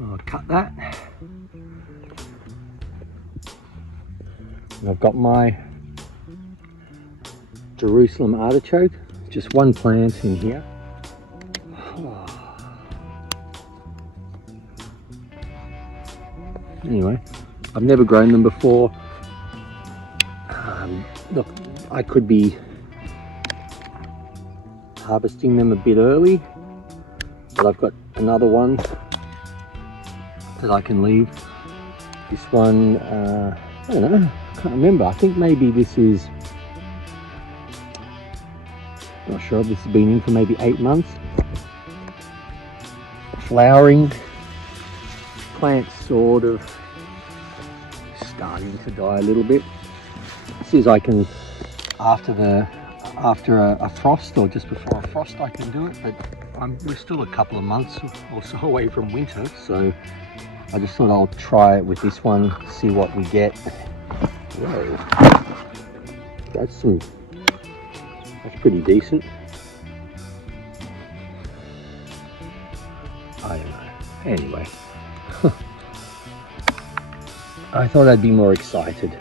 I'll cut that. And I've got my Jerusalem artichoke, just one plant in here. Anyway, I've never grown them before. Look, I could be harvesting them a bit early, but I've got another one that I can leave. This one, I don't know, I can't remember. I think maybe this is, not sure, this has been in for maybe 8 months. Flowering, plant's sort of starting to die a little bit. This is, I can, after a frost or just before a frost I can do it, but we're still a couple of months or so away from winter, so I just thought I'll try it with this one, see what we get. Whoa, that's pretty decent. I don't know. Anyway, I thought I'd be more excited.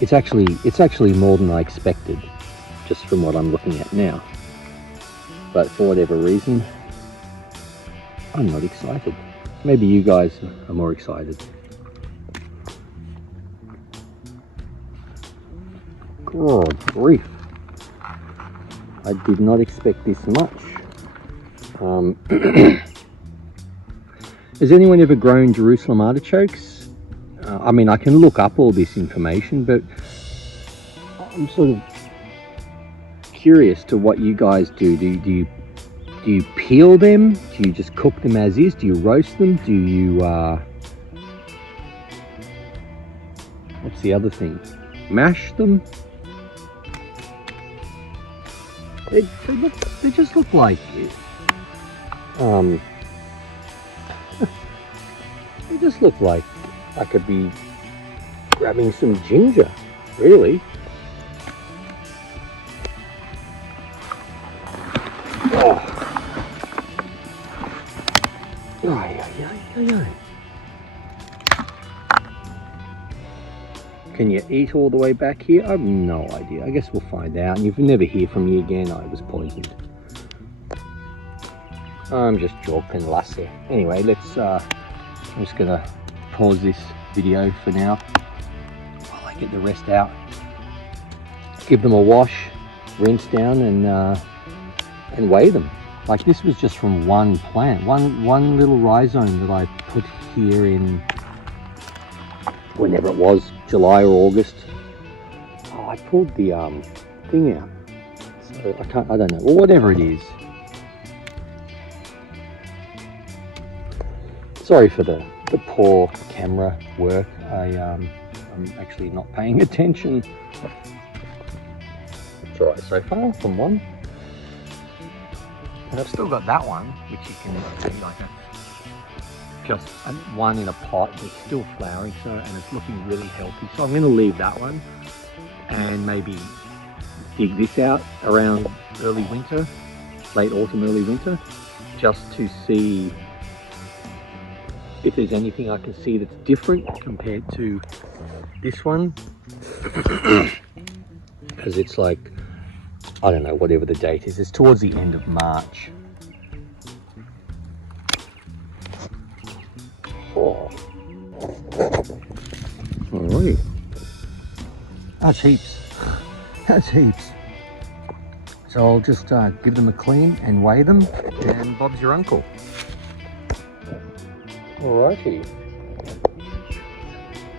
It's actually more than I expected, just from what I'm looking at now. But for whatever reason, I'm not excited. Maybe you guys are more excited. God grief. I did not expect this much. Has anyone ever grown Jerusalem artichokes? I mean, I can look up all this information, but I'm sort of curious to what you guys do. Do you peel them? Do you just cook them as is? Do you roast them? Do you, what's the other thing? Mash them? They just look like, they just look like I could be grabbing some ginger, really. Can you eat all the way back here? I have no idea. I guess we'll find out. And if you never hear from me again, I was poisoned. I'm just joking, lassie. Anyway, I'm just gonna pause this video for now while I get the rest out. Give them a wash, rinse down, and weigh them. Like, this was just from one plant, one little rhizome that I put here in whenever it was, July or August. Oh, I pulled the thing out, so I don't know, or whatever it is. Sorry for the poor camera work. I'm actually not paying attention. It's alright so far from one. And I've still got that one, which you can see like just one in a pot that's still flowering, so, and it's looking really healthy. So I'm going to leave that one and maybe dig this out around early winter, late autumn, early winter, just to see if there's anything I can see that's different compared to this one. Because it's like, I don't know, whatever the date is, it's towards the end of March. Oh. Alrighty. That's heaps. That's heaps. So I'll just give them a clean and weigh them, and Bob's your uncle. Alrighty.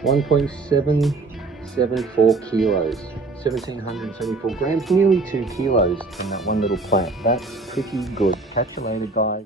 1.774 kilos. 1,774 grams, nearly 2 kilos from that one little plant. That's pretty good. Catch you later, guys.